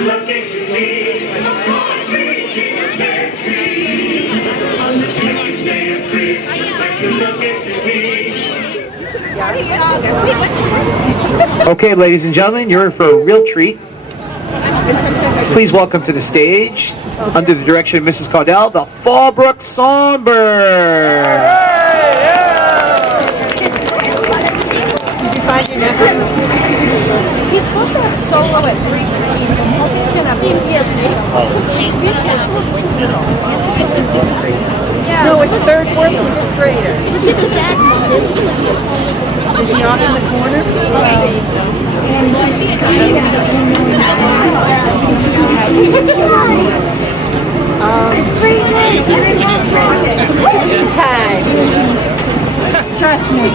look into me, on the tree. On the second day of Christmas, like you look into me. Okay, ladies and gentlemen, you're in for a real treat. Please welcome to the stage, under the direction of Mrs. Caudell, the Brook Songbirds. Did you find your nephew? He's supposed to have a solo at 3:15, so I'm hoping he's going to have a These kids look cute. No, it's third, fourth, and fifth grader. Is he off in the corner? Just in time. Trust me.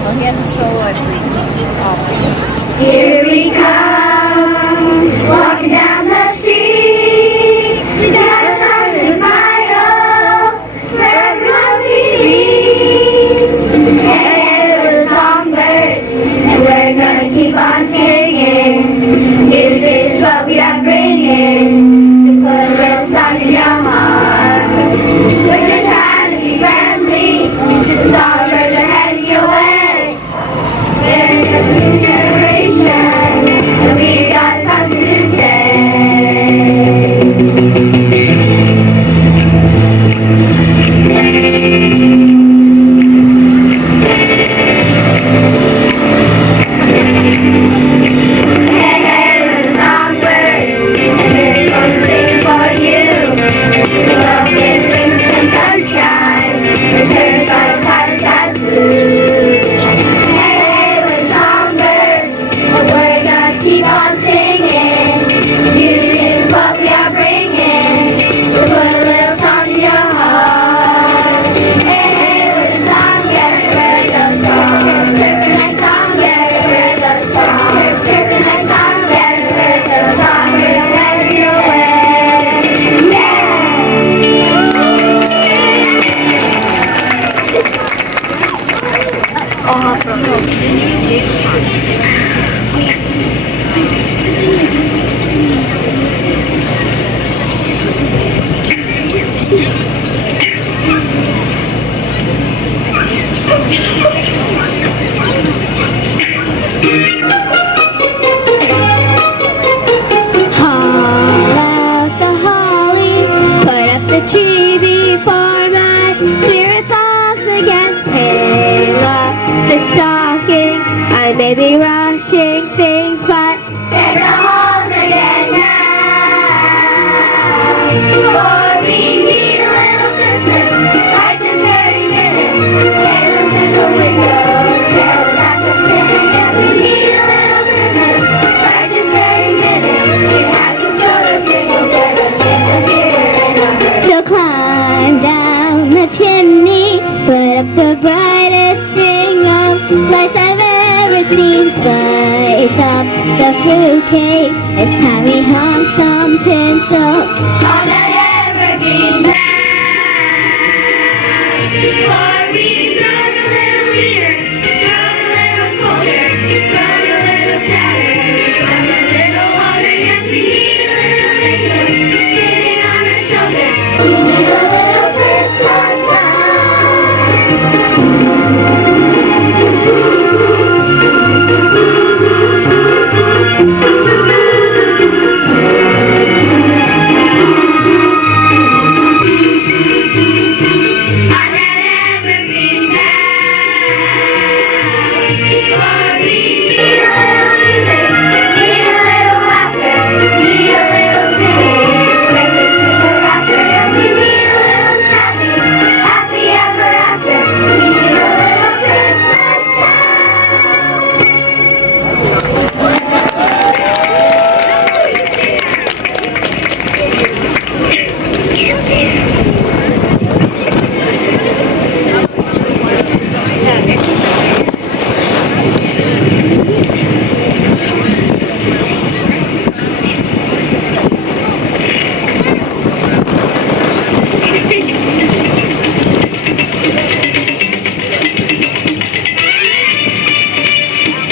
Oh, he has a solo at 3. Here we come, walking down the street. We got a sign in the smile for everyone we meet. Hey, we're the Songbirds, and we're gonna keep on singing. This is what we are bringing, to put a little sun in your heart. We're just trying to be friendly, the Songbirds are heading your way. There's a new generation, and we got something to say. Hey, we're the Songbirds, and we're going to sing for you. We'll bring some sunshine, and turn by the sky blue. Keep on singing, music is what we are bringing, to put a little song in your heart. Hey, hey, we're the Songbirds, we're the song, chirping like Songbirds, we're the song, chirping like Songbirds, we're the song, we're heading your way. Yeah! Awesome. Tree before my spirit falls against Halo. The stockings, I may be rushing things, but there's a hole again now. For we need a little Christmas, right this very minute. Carols in the window, carols at the spinning, and we need a little Christmas, right this very minute. We have to sort of single carols in the theater in our birthday. so climb down the chimney, put up the brightest string of lights I've ever seen. Spice up the fruitcake, it's time we hung some tinsel On that evergreen bough. For we grown a little leaner, grown a little colder, grown a little sadder, grown a little older, yes we need a little rainbow sitting on our shoulder. We need a little Christmas light.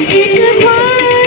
in the heart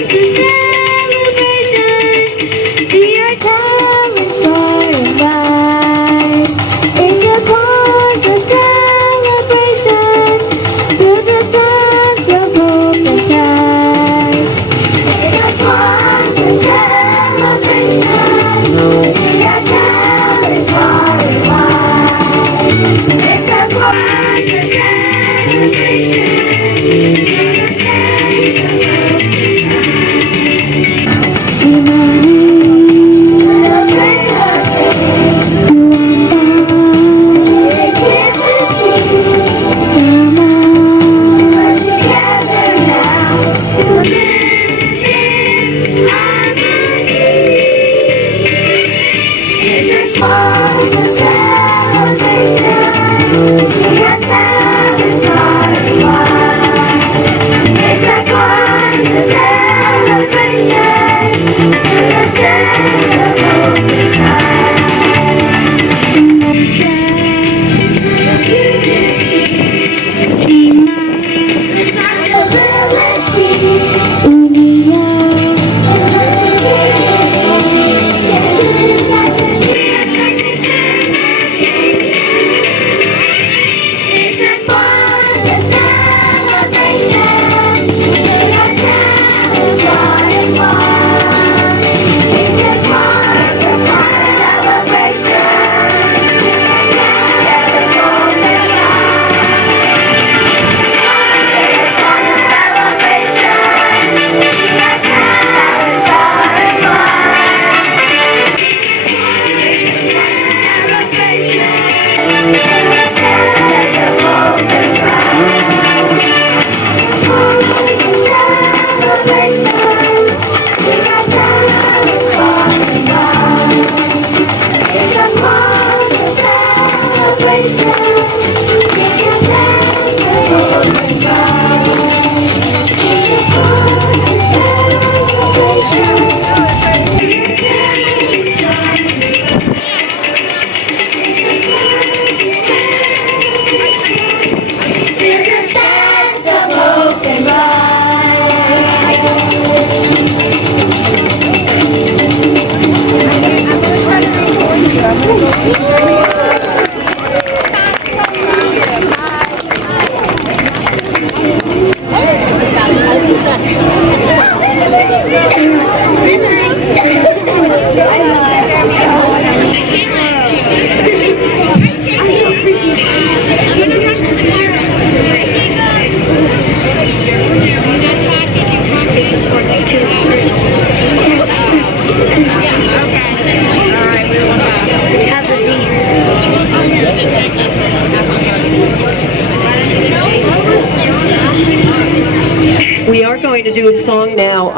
We are going to do a song now.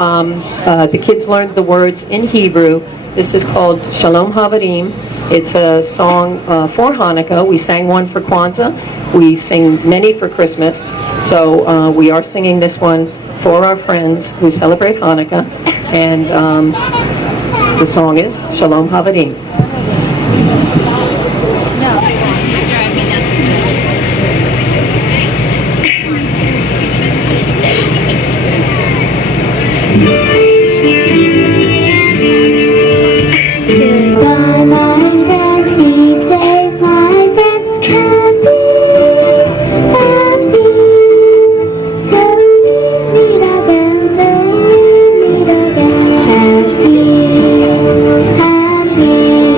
The kids learned the words in Hebrew. This is called Shalom Havadim. It's a song for Hanukkah. We sang one for Kwanzaa. We sing many for Christmas. So we are singing this one for our friends who celebrate Hanukkah. And the song is Shalom Havadim. Happy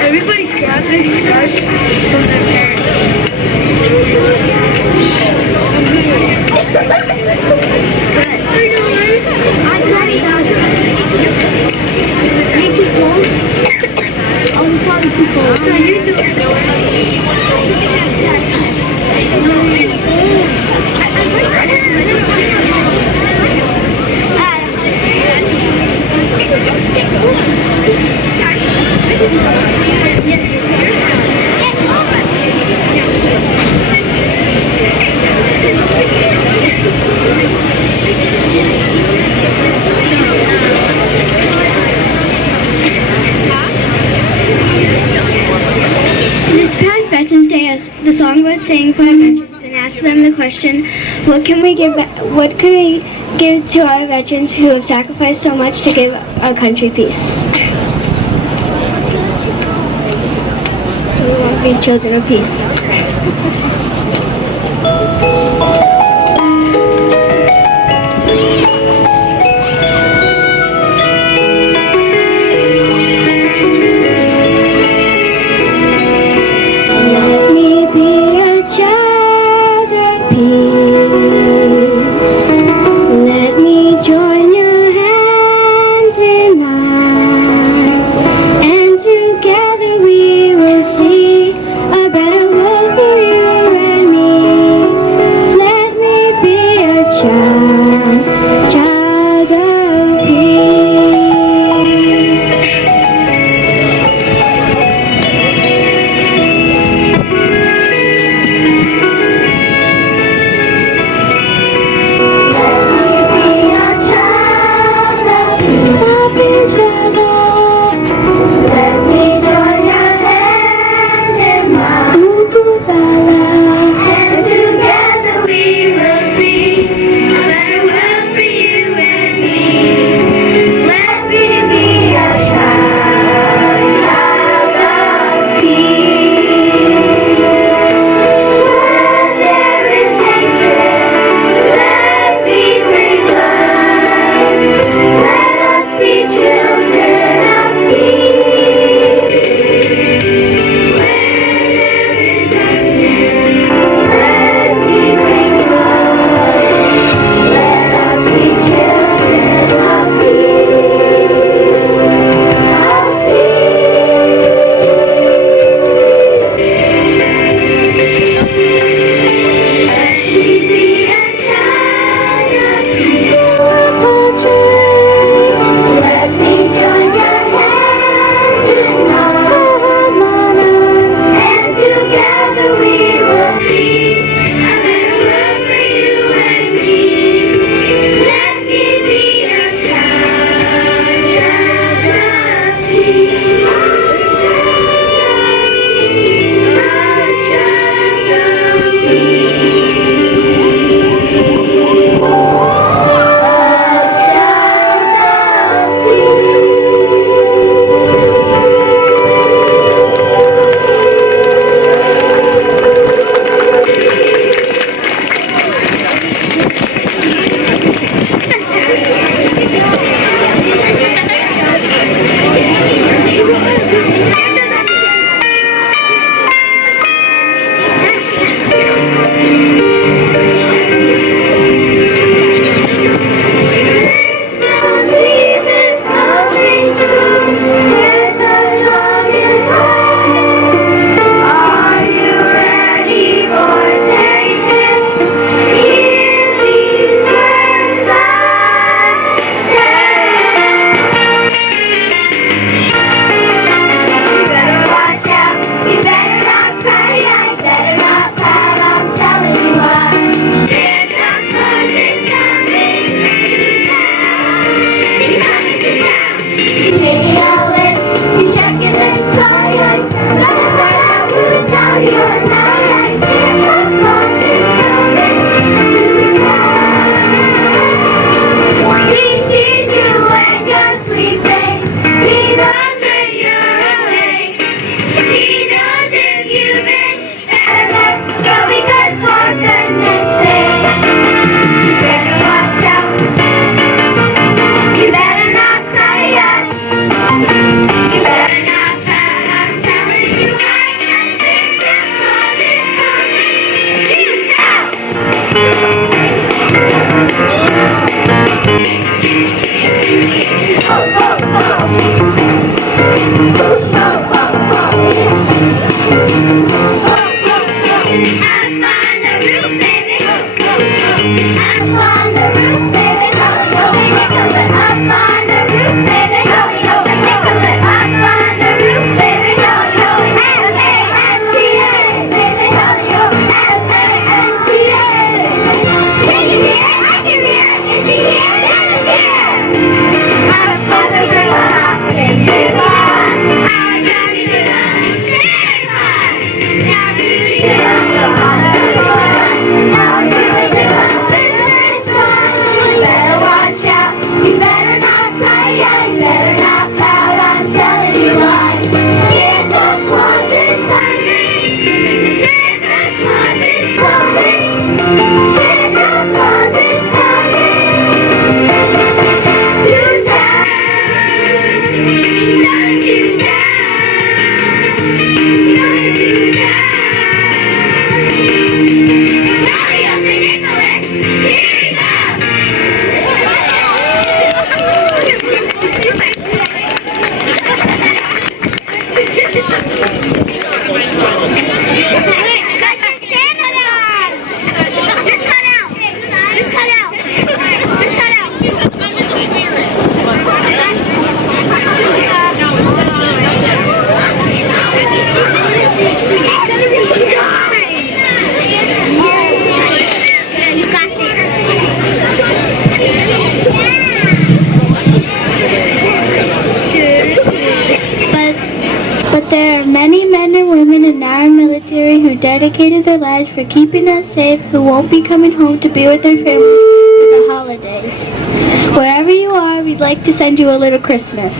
Everybody's got their scars from their parents. This past Veterans Day, the Songbirds sang for our veterans and asked them the question, what can we give to our veterans who have sacrificed so much to give our country peace? So we want to be children of peace. Let me be a child of peace. Let me join your hands in mine, and together we will see a better world for you But there are many men and women in our military who dedicated their lives for keeping us safe, who won't be coming home to be with their families for the holidays. Wherever you are, we'd like to send you a little Christmas.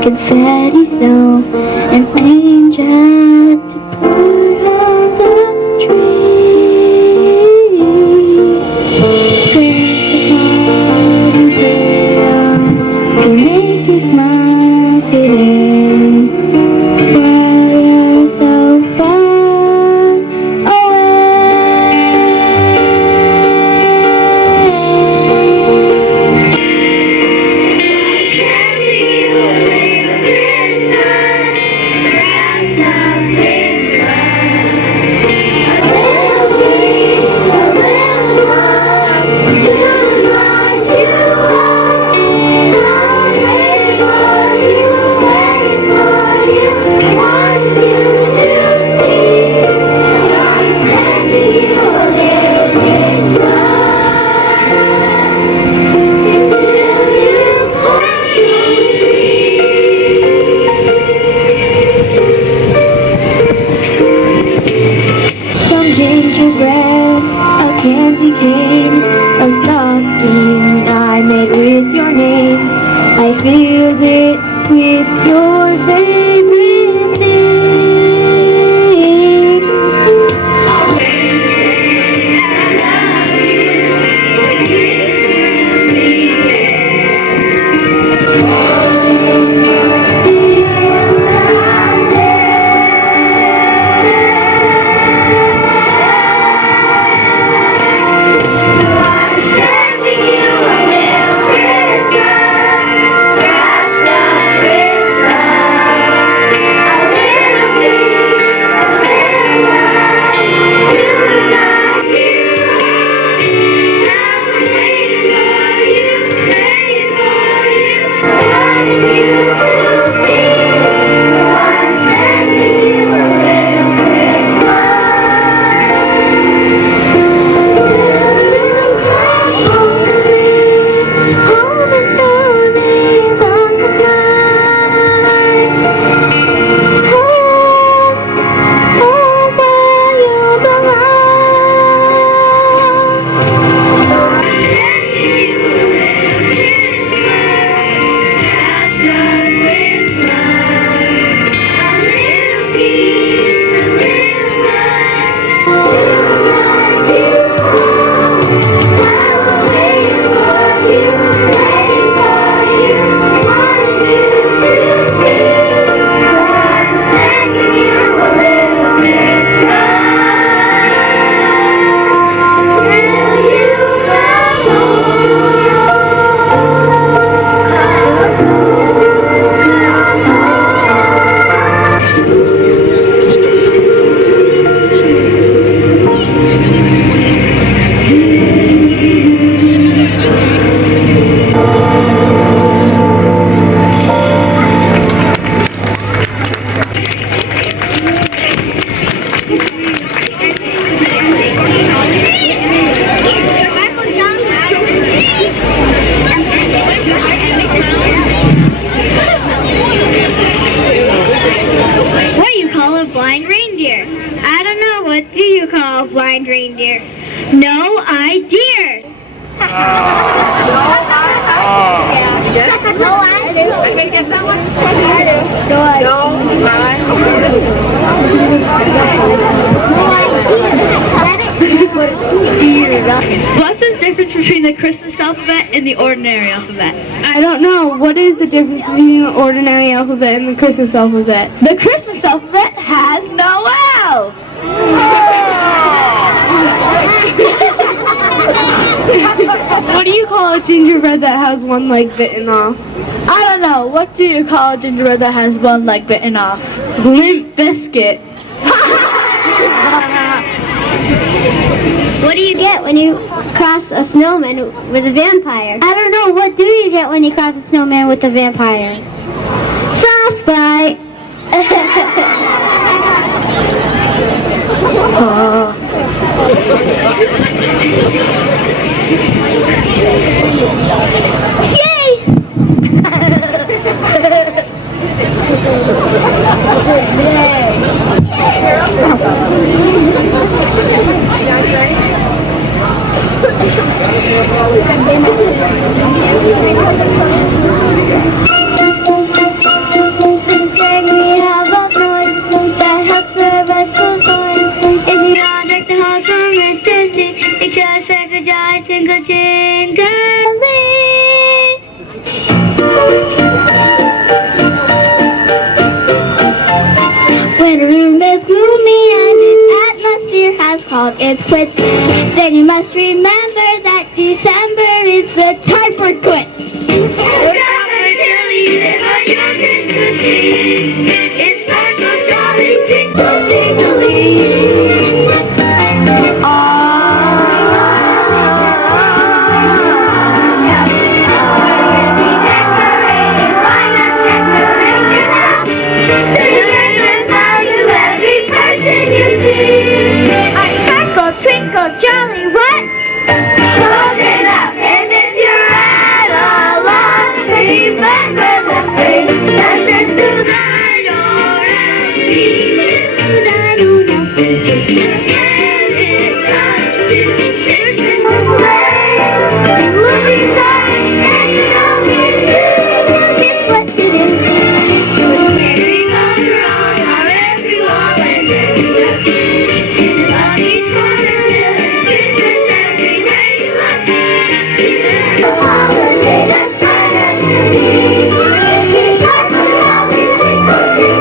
Confetti snow, an angel to put on the tree. Santa Claus will make you smile today, while you're so far away. What's the difference between the Christmas alphabet and the ordinary alphabet? I don't know. What is the difference between the ordinary alphabet and the Christmas alphabet? The Christmas alphabet has no L. What do you call a gingerbread that has one leg bitten off? I don't know. What do you call a gingerbread that has one leg bitten off? Limp biscuit. What do you get when you cross a snowman with a vampire? I don't know. What do you get when you cross a snowman with a vampire? Frostbite. When a room is gloomy and its atmosphere has called its quits, then you must remember that December is the time for quits. It's sparkles, jolly, tinkle, tingly. Twinkle, jolly, what? Close it up, and if you're right along, remember the phrase that says to the door and be and it's time to Christmas play. We'll be starting and you'll be Guess what to do? wearing all wrong or everyone and everyone. Each one until Christmas every day you look. A holiday that's kind of unique. It's time for jolly twinkle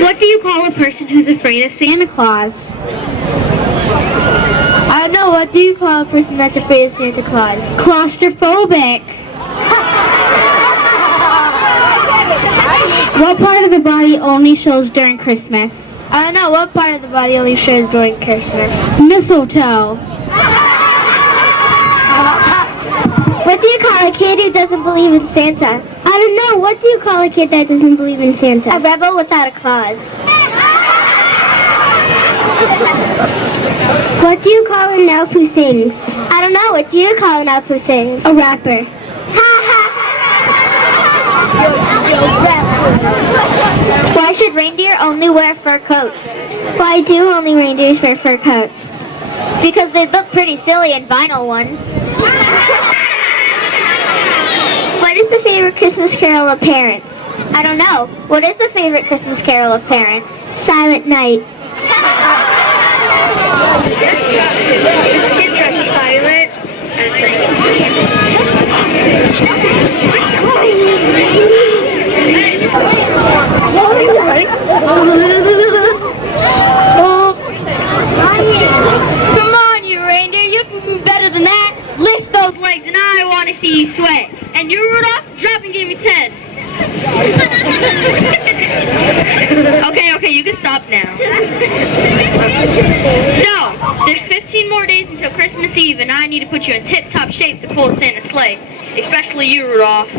What do you call a person who's afraid of Santa Claus? I don't know. What do you call a person that's afraid of Santa Claus? Claustrophobic. What part of the body only shows during Christmas? I don't know. What part of the body only shows during Christmas? Mistletoe. What do you call a kid who doesn't believe in Santa? I don't know. What do you call a kid that doesn't believe in Santa? A rebel without a cause. What do you call an elf who sings? I don't know. What do you call an elf who sings? A rapper. Why should reindeer own only wear fur coats. Why do only reindeers wear fur coats? Because they look pretty silly in vinyl ones. What is the favorite Christmas carol of parents? I don't know. What is the favorite Christmas carol of parents? Silent Night. Kids are silent. Come on, you reindeer, you can do better than that. Lift those legs and I want to see you sweat. And you, Rudolph, drop and give me 10. Okay, you can stop now. So, there's 15 more days until Christmas Eve, and I need to put you in tip-top shape to pull Santa's sleigh. Especially you, Rudolph. Out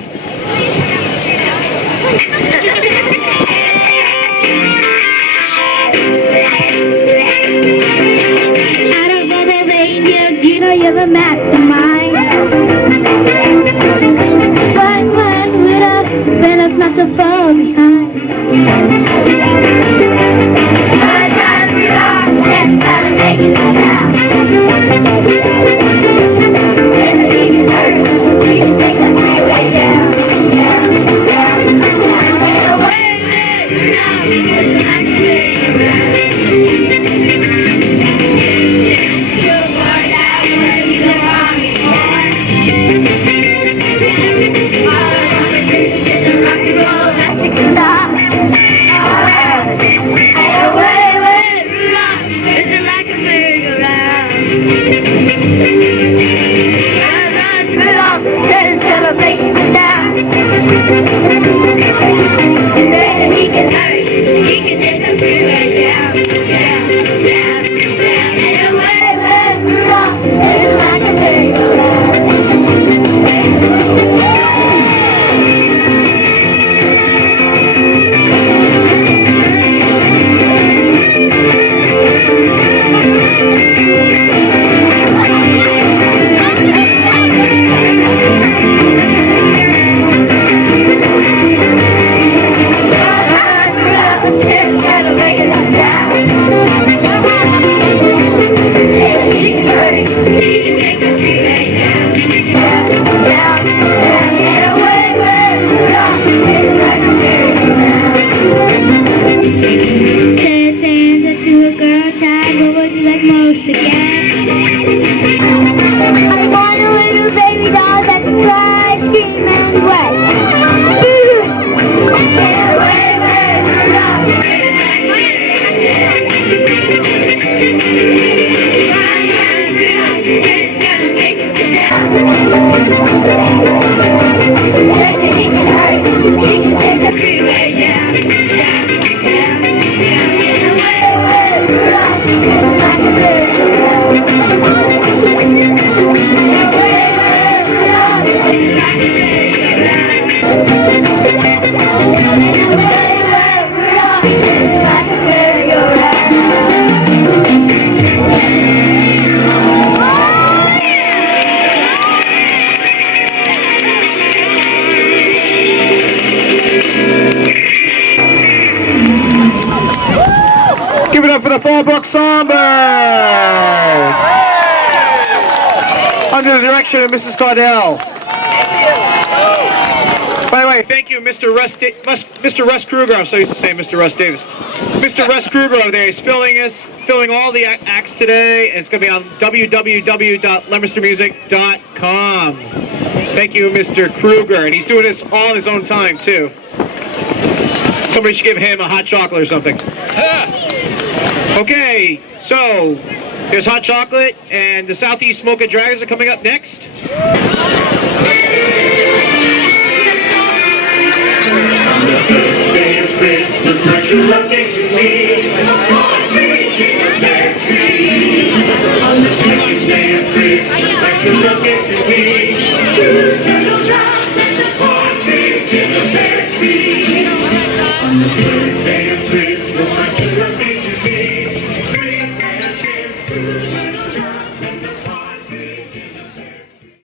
of all the reindeers, you know you're the mastermind. One with us, send us not to fall behind. Let's start making this out. There's a big bird, we can take the freeway down, down, down, down. Get away, down, Give it up for the Brook Songbirds! Under the direction of Mrs. Caudell. By the way, thank you, Mr. Russ Kruger. I'm so used to saying Mr. Russ Davis. Mr. Russ Kruger over there is filming all the acts today, and it's going to be on www.leominstermusic.com. Thank you, Mr. Kruger, and he's doing this all on his own time, too. Somebody should give him a hot chocolate or something. Okay, so there's hot chocolate, and the Southeast Smoke and Dragons are coming up next.